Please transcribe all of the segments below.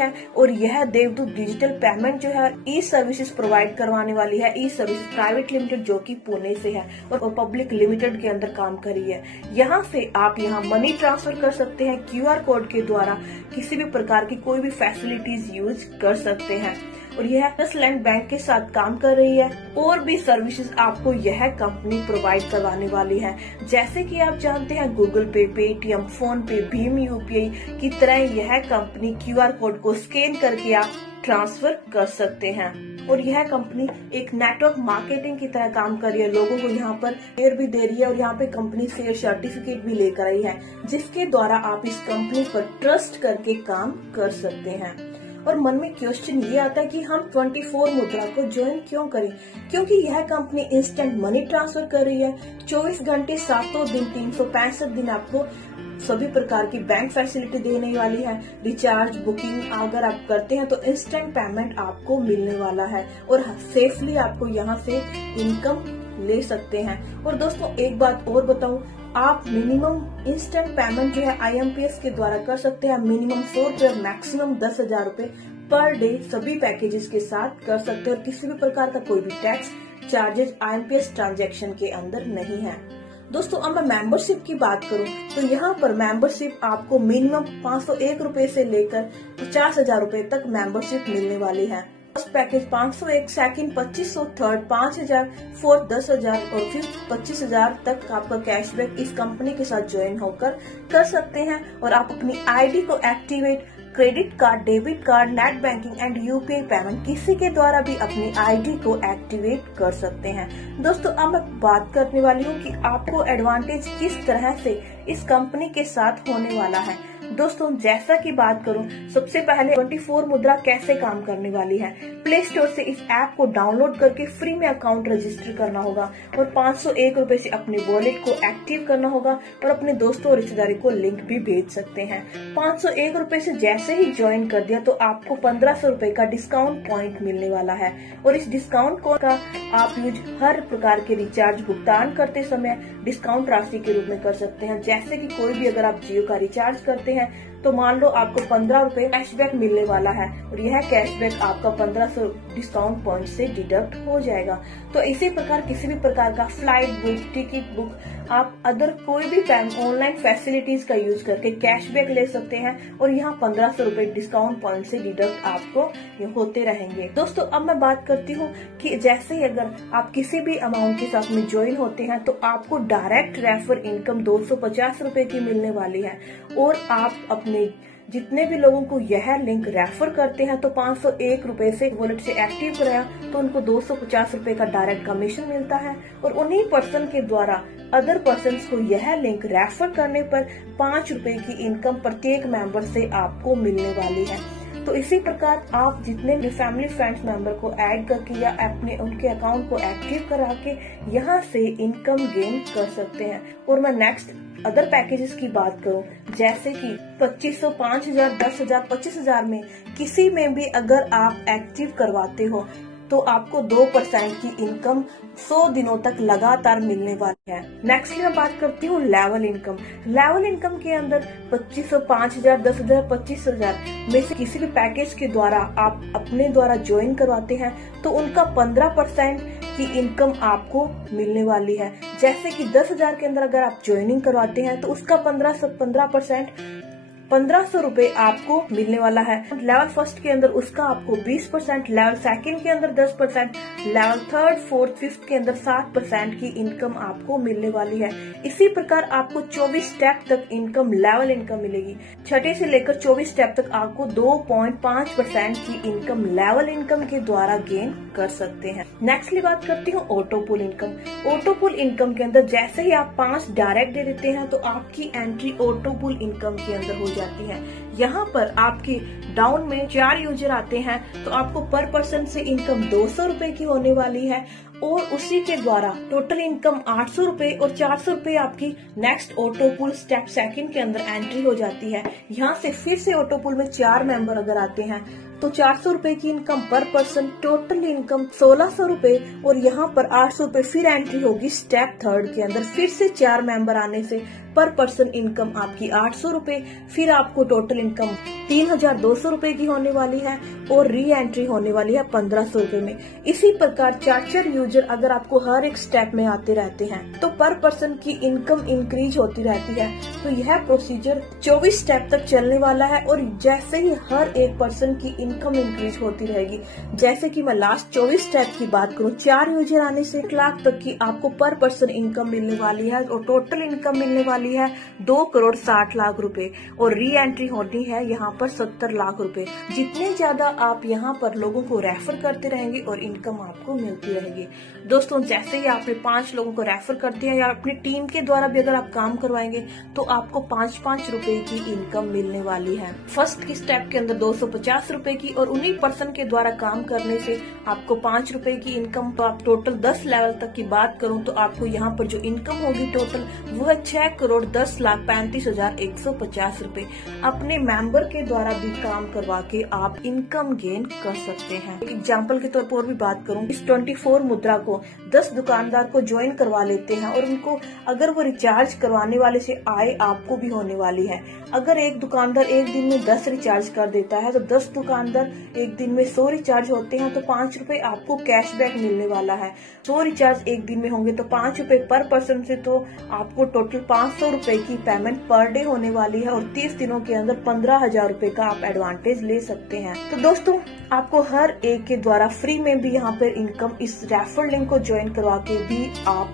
है और यह देवदूत डिजिटल पेमेंट जो है ई सर्विसेज प्रोवाइड करवाने वाली है। ई सर्विसेज प्राइवेट लिमिटेड जो कि पुणे से है और पब्लिक लिमिटेड के अंदर काम कर रही है। यहाँ से आप यहाँ मनी ट्रांसफर कर सकते हैं, QR कोड के द्वारा किसी भी प्रकार की कोई भी फैसिलिटीज यूज कर सकते हैं और यह ट्रस्टलैंड बैंक के साथ काम कर रही है। और भी सर्विसेज आपको यह कंपनी प्रोवाइड करवाने वाली है, जैसे कि आप जानते हैं गूगल पे, पेटीएम, फोन पे, भीम UPI की तरह यह कंपनी QR कोड को स्कैन करके आप ट्रांसफर कर सकते हैं। और यह कंपनी एक नेटवर्क मार्केटिंग की तरह काम कर रही है, लोगों को यहाँ पर शेयर भी दे रही है और यहाँ पे कंपनी शेयर सर्टिफिकेट भी लेकर आई है, जिसके द्वारा आप इस कंपनी पर ट्रस्ट करके काम कर सकते हैं। और मन में क्वेश्चन ये आता है कि हम 24 मुद्रा को ज्वाइन क्यों करें, क्योंकि यह कंपनी इंस्टेंट मनी ट्रांसफर कर रही है। 24 घंटे 7 दिन 365 दिन आपको सभी प्रकार की बैंक फैसिलिटी देने वाली है। रिचार्ज, बुकिंग अगर आप करते हैं तो इंस्टेंट पेमेंट आपको मिलने वाला है और सेफली आपको यहाँ से इनकम ले सकते हैं। और दोस्तों एक बात और बताऊं, आप मिनिमम इंस्टेंट पेमेंट जो है IMPS के द्वारा कर सकते हैं। मिनिमम 100 रुपए, मैक्सिमम 10,000 रुपए पर डे सभी पैकेजेस के साथ कर सकते हैं और किसी भी प्रकार का कोई भी टैक्स चार्जेस IMPS ट्रांजैक्शन के अंदर नहीं है। दोस्तों अब मैं मेंबरशिप की बात करूं तो यहाँ पर मेंबरशिप आपको मिनिमम 501 रुपए से लेकर 50,000 रुपए तक मेंबरशिप मिलने वाली है। First package 501, second 2500, third 5,000, fourth 10,000 और फिफ्थ 25,000 तक आपका कैशबैक इस कंपनी के साथ ज्वाइन होकर कर सकते हैं। और आप अपनी ID को activate credit card, debit card, net banking and UPI payment किसी के द्वारा भी अपनी ID को एक्टिवेट कर सकते हैं। दोस्तों अब मैं बात करने वाली हूँ कि आपको एडवांटेज किस तरह से इस कंपनी के साथ होने वाला है। दोस्तों जैसा कि बात करूं, सबसे पहले 24 मुद्रा कैसे काम करने वाली है। प्ले स्टोर से इस ऐप को डाउनलोड करके फ्री में अकाउंट रजिस्टर करना होगा और 501 रुपए से अपने वॉलेट को एक्टिव करना होगा और अपने दोस्तों और रिश्तेदारी को लिंक भी भेज सकते हैं। 501 रुपए से जैसे ही ज्वाइन कर दिया तो आपको 1500 रुपए का डिस्काउंट पॉइंट मिलने वाला है और इस डिस्काउंट कोड का आप यूज हर प्रकार के रिचार्ज भुगतान करते समय डिस्काउंट राशि के रूप में कर सकते हैं। जैसे कि कोई भी अगर आप जियो का रिचार्ज करते हैं तो मान लो आपको 15 रुपए कैशबैक मिलने वाला है और यह कैशबैक आपका 1500 डिस्काउंट पॉइंट से डिडक्ट हो जाएगा। तो इसी प्रकार किसी भी प्रकार का फ्लाइट बुक, टिकट बुक, आप अदर कोई भी ऑनलाइन फैसिलिटीज का यूज करके कैशबैक ले सकते हैं और यहाँ 1500 रुपए डिस्काउंट पॉइंट से डिडक्ट आपको होते रहेंगे। दोस्तों अब मैं बात करती हूँ कि जैसे ही अगर आप किसी भी अमाउंट के साथ में ज्वाइन होते हैं तो आपको डायरेक्ट रेफर इनकम 250 रुपए की मिलने वाली है और आप अपने जितने भी लोगों को यह लिंक रेफर करते हैं तो 501 रुपए से वॉलेट से एक्टिव कराया तो उनको 250 रुपए का डायरेक्ट कमीशन मिलता है और उन्हीं पर्सन के द्वारा अदर पर्सन को यह लिंक रेफर करने पर 5 रुपए की इनकम प्रत्येक मेंबर से आपको मिलने वाली है। तो इसी प्रकार आप जितने भी फैमिली फ्रेंड्स मेंबर को ऐड करके या अपने उनके अकाउंट को एक्टिव करा के यहाँ से इनकम गेन कर सकते हैं। और मैं नेक्स्ट अदर पैकेजेस की बात करूं, जैसे कि 2500, 5,000, 10,000, 25,000 में किसी में भी अगर आप एक्टिव करवाते हो तो आपको 2% की इनकम 100 दिनों तक लगातार मिलने वाली है। नेक्स्ट मैं बात करती हूँ लेवल इनकम। लेवल इनकम के अंदर 2500, 5,000, 10,000, 25,000 में से किसी भी पैकेज के द्वारा आप अपने द्वारा ज्वाइन करवाते हैं तो उनका 15% की इनकम आपको मिलने वाली है। जैसे कि 10,000 के अंदर अगर आप ज्वाइनिंग करवाते हैं तो उसका 15% 1500 रुपए आपको मिलने वाला है। लेवल फर्स्ट के अंदर उसका आपको 20%, लेवल सेकंड के अंदर 10%, लेवल थर्ड, फोर्थ, फिफ्थ के अंदर 7% की इनकम आपको मिलने वाली है। इसी प्रकार आपको 24 स्टेप तक इनकम लेवल इनकम मिलेगी। छठे से लेकर 24 स्टेप तक आपको 2.5% की इनकम लेवल इनकम के द्वारा गेन कर सकते हैं। नेक्स्टली बात करती हूँ ऑटो पुल इनकम। ऑटो पुल इनकम के अंदर जैसे ही आप 5 डायरेक्ट दे देते हैं तो आपकी एंट्री ऑटो पुल इनकम के अंदर हो जाती है। यहाँ पर आपके डाउन में 4 यूजर आते हैं तो आपको पर पर्सन से इनकम 200 रुपए की होने वाली है और उसी के द्वारा टोटल इनकम 800 रुपए और 400 रुपए आपकी नेक्स्ट ऑटो पुल स्टेप सेकंड के अंदर एंट्री हो जाती है। यहाँ से फिर से ऑटो पुल में 4 मेंबर अगर आते हैं तो 400 रुपए की इनकम पर पर्सन, टोटल इनकम 1600 रुपए और यहाँ पर 800 रुपए फिर एंट्री होगी स्टेप थर्ड के अंदर। फिर से 4 मेंबर आने से पर पर्सन इनकम आपकी 800 रुपए, फिर आपको टोटल इनकम 3,200 रुपए की होने वाली है और री एंट्री होने वाली है 1,500 रुपए में। इसी प्रकार 4 यूजर अगर आपको हर एक स्टेप में आते रहते हैं तो पर पर्सन की इनकम इंक्रीज होती रहती है। तो यह प्रोसीजर 24 स्टेप तक चलने वाला है और जैसे ही हर एक पर्सन की इनकम इंक्रीज होती रहेगी, जैसे कि मैं लास्ट 24 स्टेप की बात करूं, 4 यूजर आने से 1 लाख तक की आपको पर पर्सन इनकम मिलने वाली है और टोटल इनकम मिलने वाली है 2,60,00,000 रुपए और री एंट्री होनी है यहाँ पर 70 लाख रुपए। जितने ज्यादा आप यहाँ पर लोगों को रेफर करते रहेंगे और इनकम आपको मिलती रहेगी। दोस्तों, जैसे ही आपने 5 लोगों को रेफर करते हैं या अपनी टीम के द्वारा भी अगर आप काम करवाएंगे तो आपको 5-5 रुपए की इनकम मिलने वाली है। फर्स्ट की स्टेप के अंदर 250 रुपए की और उन्हीं पर्सन के द्वारा काम करने से आपको 5 रुपए की इनकम। तो आप टोटल 10 लेवल तक की बात करूं तो आपको यहाँ पर जो इनकम होगी टोटल वो है 6,10,35,150 रुपए। अपने मेंबर के द्वारा भी काम करवा के आप इनकम गेन कर सकते हैं। एक एग्जाम्पल के तौर पर भी बात करूं, इस 24 मुद्रा को 10 दुकानदार को ज्वाइन करवा लेते हैं और उनको अगर वो रिचार्ज करवाने वाले से आय आपको भी होने वाली है। अगर एक दुकानदार एक दिन में 10 रिचार्ज कर देता है तो 10 दुकानदार एक दिन में 100 रिचार्ज होते हैं तो 5 रुपए आपको कैशबैक मिलने वाला है। 100 रिचार्ज एक दिन में होंगे तो 5 रुपए पर पर्सन से, तो आपको टोटल 500 रुपए की पेमेंट पर डे होने वाली है और 30 दिनों के अंदर 15,000 रुपए का आप एडवांटेज ले सकते हैं। तो दोस्तों, आपको हर एक के द्वारा फ्री में भी यहाँ पर इनकम, इस रेफर लिंक को ज्वाइन करवा के भी आप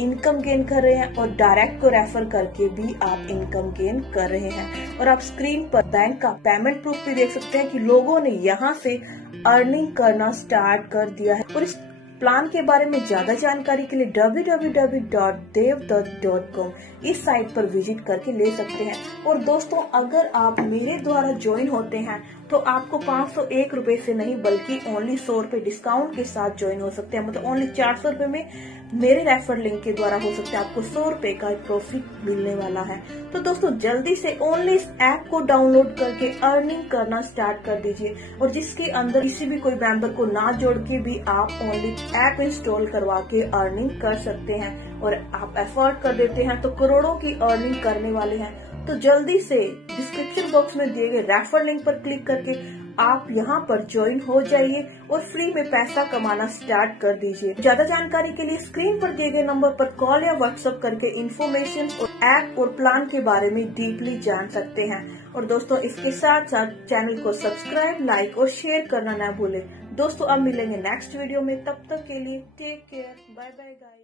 इनकम गेन कर रहे हैं और डायरेक्ट को रेफर करके भी आप इनकम गेन कर रहे हैं। और आप स्क्रीन पर बैंक का पेमेंट प्रूफ भी देख सकते हैं कि लोगों ने यहाँ से अर्निंग करना स्टार्ट कर दिया है। और इस प्लान के बारे में ज्यादा जानकारी के लिए www.devdutt.com इस साइट पर विजिट करके ले सकते हैं। और दोस्तों, अगर आप मेरे द्वारा ज्वाइन होते हैं तो आपको 501 रुपए से नहीं बल्कि ओनली 100 रुपए डिस्काउंट के साथ ज्वाइन हो सकते हैं। मतलब ओनली 400 रुपए में मेरे रेफर लिंक के द्वारा हो सकता है आपको 100 रुपए का प्रॉफिट मिलने वाला है। तो दोस्तों, जल्दी से ओनली इस ऐप को डाउनलोड करके अर्निंग करना स्टार्ट कर दीजिए और जिसके अंदर किसी भी कोई मेंबर को ना जोड़ के भी आप ओनली ऐप इंस्टॉल करवा के अर्निंग कर सकते हैं। और आप एफर्ट कर देते हैं तो करोड़ों की अर्निंग करने वाले हैं। तो जल्दी से डिस्क्रिप्शन बॉक्स में दिए गए रेफर लिंक पर क्लिक करके आप यहाँ पर ज्वाइन हो जाइए और फ्री में पैसा कमाना स्टार्ट कर दीजिए। ज्यादा जानकारी के लिए स्क्रीन पर दिए गए नंबर पर कॉल या व्हाट्सएप करके इन्फॉर्मेशन और ऐप और प्लान के बारे में डीपली जान सकते हैं। और दोस्तों, इसके साथ साथ चैनल को सब्सक्राइब, लाइक और शेयर करना ना भूलें। दोस्तों, अब मिलेंगे नेक्स्ट वीडियो में, तब तक के लिए take care, bye bye guys.